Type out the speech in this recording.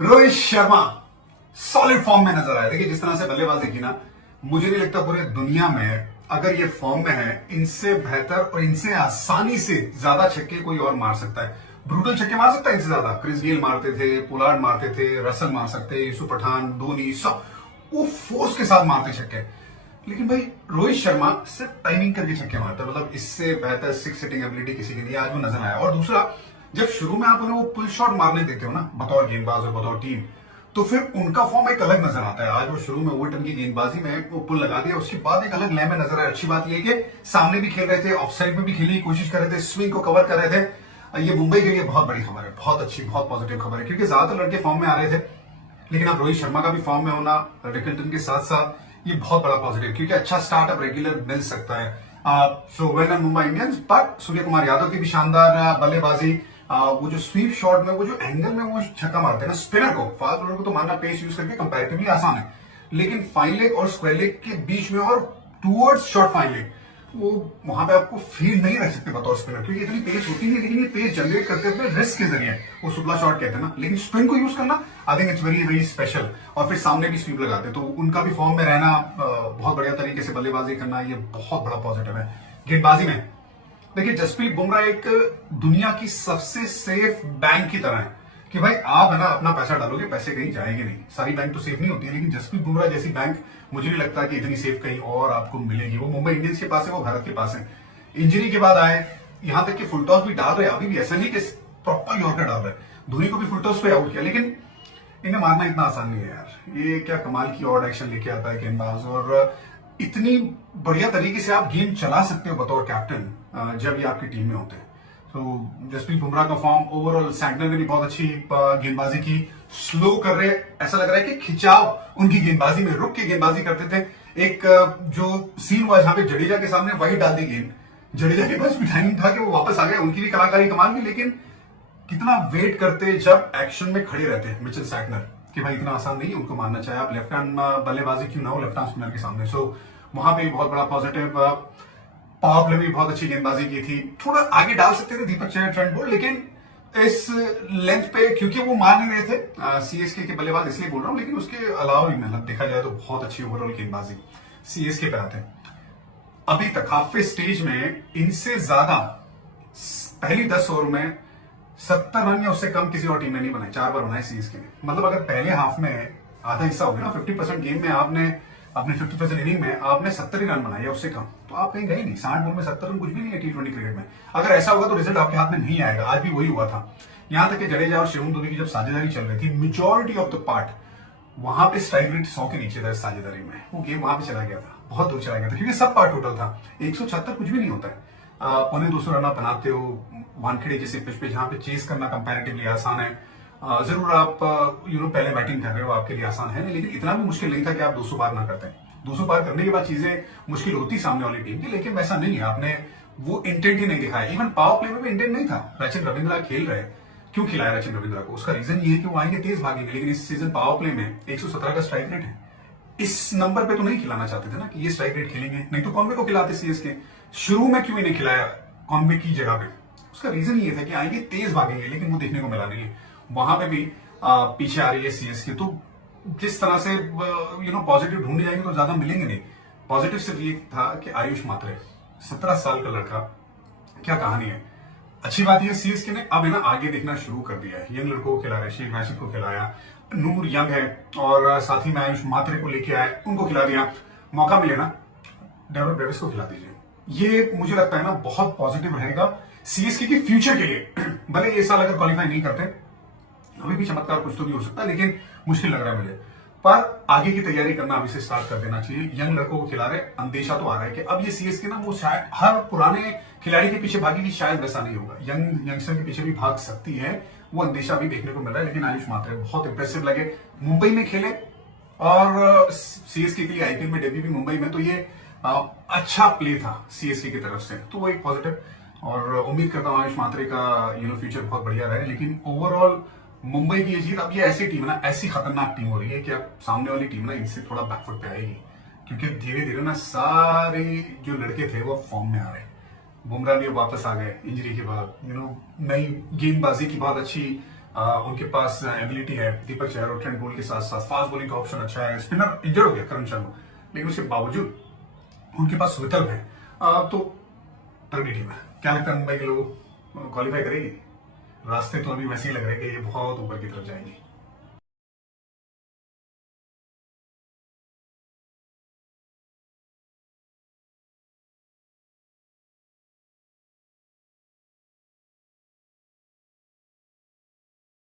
Rohit Sharma solid form में नजर आया। देखिए जिस तरह से बल्लेबाजी की ना, मुझे नहीं लगता पूरे दुनिया में अगर ये फॉर्म में है इनसे बेहतर और इनसे आसानी से ज्यादा छक्के कोई और मार सकता है। ब्रूटल छक्के मार सकता है इनसे ज्यादा। क्रिस गेल मारते थे, पोलार्ड मारते थे, रसल मार सकते, यूसुफ पठान, धोनी, सब वो फोर्स के साथ मारते छक्के। लेकिन भाई रोहित शर्मा सिर्फ टाइमिंग करके छक्के मारता है, मतलब इससे बेहतर सिक्स सिटिंग एबिलिटी किसी के लिए आज वो नजर आया। और दूसरा, जब शुरू में आप उन्हें वो पुल शॉट मारने देते हो ना बतौर गेंदबाज और बतौर टीम, तो फिर उनका फॉर्म एक अलग नजर आता है। आज वो शुरू में ओवरटन की गेंदबाजी में वो पुल लगा दिया, उसके बाद एक अलग लय में नजर आया। अच्छी बात यह कि सामने भी खेल रहे थे, ऑफ साइड में भी खेलने की कोशिश कर रहे थे, स्विंग को कवर कर रहे थे। ये मुंबई के लिए बहुत बड़ी खबर है, बहुत अच्छी, बहुत पॉजिटिव खबर है, क्योंकि ज्यादातर लड़के फॉर्म में आ रहे थे। लेकिन अब रोहित शर्मा का भी फॉर्म में होना रिकल्टन के साथ साथ ये बहुत बड़ा पॉजिटिव, क्योंकि अच्छा स्टार्टअप रेगुलर मिल सकता है। So well done Mumbai Indians. But Surya Kumar Yadav की भी शानदार बल्लेबाजी। वो जो स्वीप शॉट में, वो जो एंगल में वो छक्का मारते हैं ना स्पिनर को, फास्ट बॉलर को तो मारना पेस यूज करके कंपैरेटिवली आसान है, लेकिन फाइन लेग और स्क्वायर लेग के बीच में और टूवर्ड्स शॉर्ट फाइन लेग, वो वहां पे आपको फील्ड नहीं रख सकते बतौर स्पिनर, क्योंकि इतनी पेस होती है। लेकिन ये पेस जनरेट करते हुए रिस्क के जरिए, वो सुपला शॉट कहते हैं ना, लेकिन स्पिन को यूज करना I think it's very very special. और फिर सामने भी स्वीप लगाते, तो उनका भी फॉर्म में रहना, बहुत बढ़िया तरीके से बल्लेबाजी करना, ये बहुत बड़ा पॉजिटिव है। गेंदबाजी में देखिए जसप्रीत बुमराह एक दुनिया की सबसे सेफ बैंक की तरह है, कि भाई आप है ना अपना पैसा डालोगे, पैसे कहीं जाएंगे नहीं। सारी बैंक तो सेफ नहीं होती है, लेकिन जसप्रीत बुमराह जैसी बैंक मुझे नहीं लगता कि इतनी सेफ कहीं और आपको मिलेगी। वो मुंबई इंडियंस के पास है, वो भारत के पास है। इंजरी के बाद आए, यहां तक कि फुल टॉस भी डाल रहे, अभी भी ऐसा नहीं कि प्रॉपर यॉर्कर डाल रहे। धोनी को भी फुल टॉस पे आउट किया, लेकिन इन्हें मारना इतना आसान नहीं है यार। ये क्या कमाल की ऑड एक्शन लेके आता है गेंदबाज, और इतनी बढ़िया तरीके से आप गेम चला सकते हो बतौर कैप्टन जब ये आपकी टीम में होते हैं। तो जसप्रीत बुमराह का फॉर्म ओवरऑल, सैंटनर ने भी बहुत अच्छी गेंदबाजी की। स्लो कर रहे, ऐसा लग रहा है कि खिंचाव उनकी गेंदबाजी में, रुक के गेंदबाजी करते थे। एक जो सीन हुआ जहां पे जडेजा के सामने वही डाल दी गेंद, जडेजा के पास भी टाइमिंग था कि वो वापस आ गए, उनकी भी कलाकारी कमाल की। लेकिन कितना वेट करते जब एक्शन में खड़े रहते हैं मिचेल सैंटनर, कि भाई इतना आसान नहीं है उनको मारना, चाहे आप लेफ्ट हैंड बल्लेबाजी क्यों ना हो लेफ्ट हैंड स्पिनर के सामने। सो वहां पे बहुत बड़ा पॉजिटिव। पावर प्ले में भी बहुत अच्छी गेंदबाजी की थी। थोड़ा आगे डाल सकते थे दीपक चहर ट्रेंट बोल्ट, लेकिन इस लेंथ पे क्योंकि वो मार नहीं रहे थे सीएसके के बल्लेबाज, इसलिए बोल रहा हूं। लेकिन उसके अलावा भी मतलब देखा जाए तो बहुत अच्छी ओवरऑल गेंदबाजी सीएसके पे आते हैं। अभी तक हाफ स्टेज में इनसे ज्यादा पहली 10 ओवर में 70 रन या उससे कम किसी और टीम ने नहीं बनाए, 4 बार बनाए सीएसके ने। मतलब अगर पहले हाफ में आधा हिस्सा हो गया ना, 50% गेम में आपने अपने 50% इनिंग में आपने 70 ही रन बनाए या उससे कम, तो आप कहीं गए नहीं। 60 बॉल में 70 रन कुछ भी नहीं है T20 क्रिकेट में। अगर ऐसा होगा तो रिजल्ट आपके हाथ में नहीं आएगा। आज भी वही हुआ था। यहां तक कि जडेजा और शिवम दुबे की जब साझेदारी चल रही थी, मेजॉरिटी ऑफ द पार्ट वहां पे स्ट्राइक रेट 100 के नीचे था इस साझेदारी में। वो गेम वहां पे चला गया था, बहुत दूर चला गया था, क्योंकि सब पार्ट टोटल था। 176 कुछ भी नहीं होता है। पौने 200 रन आप बनाते हो वानखेड़े जैसे पिच पे, जहां पे चेस करना कंपैरेटिवली आसान है। जरूर आप पहले बैटिंग कर रहे हो, आपके लिए आसान है नहीं, लेकिन इतना भी मुश्किल नहीं था कि आप 200 पार ना करते। 200 पार करने के बाद चीजें मुश्किल होती सामने वाली टीम की, लेकिन वैसा नहीं है। आपने वो इंटेंट ही नहीं दिखाया। इवन पावर प्ले में भी इंटेंट नहीं था। रचिन रविंद्रा खेल रहे, क्यों खिलाया रचिन रविंद्रा को? उसका रीजन ये है कि वो आएंगे तेज भागेंगे, लेकिन इस सीजन पावर प्ले में 117 का स्ट्राइक रेट है। इस नंबर पे तो नहीं खिलाना चाहते थे ना कि ये स्ट्राइक रेट खेलेंगे, नहीं तो कॉन्वे को खिलाते सीएसके। शुरू में क्यों नहीं खिलाया कॉन्वे की जगह पे? उसका रीजन ये था कि आएंगे तेज भागेंगे, लेकिन वो देखने को मिला नहीं है। वहां पे भी पीछे आ रही है सीएसके। तो जिस तरह से पॉजिटिव ढूंढे जाएंगे तो ज्यादा मिलेंगे नहीं। पॉजिटिव सिर्फ ये था कि आयुष मात्रे 17 साल का लड़का, क्या कहानी है। अच्छी बात यह सीएसके ने अब है ना आगे देखना शुरू कर दिया है। यंग लड़कों को खिला रहे, शेख राशिद को खिलाया, नूर यंग है, और साथ ही में आयुष मात्रे को लेके आए, उनको खिला दिया। मौका मिले ना डेविड ब्रेविस को खिला दीजिए। ये मुझे लगता है ना बहुत पॉजिटिव रहेगा सीएसके के फ्यूचर के लिए। भले ये साल अगर क्वालिफाई नहीं करते, अभी भी चमत्कार कुछ तो भी हो सकता है, लेकिन मुश्किल लग रहा है मुझे। पर आगे की तैयारी करना अभी से स्टार्ट कर देना चाहिए। यंग लड़कों को खिला रहे, अंदेशा तो आ रहा है कि अब ये सीएसके ना वो शायद हर पुराने खिलाड़ी के पीछे भागेगी, शायद वैसा नहीं होगा। यंगस्टर के पीछे भी भाग सकती है, वो अंदेशा भी देखने को मिल रहा है। लेकिन आयुष मात्रे बहुत इंप्रेसिव लगे। मुंबई में खेले और सीएसके के लिए आईपीएल में डेब्यू भी मुंबई में, तो ये अच्छा प्ले था सीएसके की तरफ से, तो वो एक पॉजिटिव। और उम्मीद करता हूँ आयुष मात्रे का फ्यूचर बहुत बढ़िया रहे। लेकिन ओवरऑल मुंबई की ये जीत, अब ये ऐसी टीम है ना, ऐसी खतरनाक टीम हो रही है कि अब सामने वाली टीम ना इनसे थोड़ा बैकफुट पे आएगी, क्योंकि धीरे धीरे ना सारे जो लड़के थे वो फॉर्म में आ रहे हैं। बुमराह भी वापस आ गए इंजरी के बाद। नई गेंदबाजी की बहुत अच्छी उनके पास एबिलिटी है, दीपक चहर और ट्रेंट बोल्ट के साथ साथ फास्ट बॉलिंग का ऑप्शन अच्छा है। स्पिनर इंजर्ड हो गया करण शर्मा, लेकिन उसके बावजूद उनके पास विकल्प है। तो तगड़ी टीम है। क्या लगता है मुंबई के लोग क्वालिफाई करेगी? रास्ते तो अभी वैसे ही लग रहे हैं कि ये बहुत ऊपर की तरफ जाएंगी।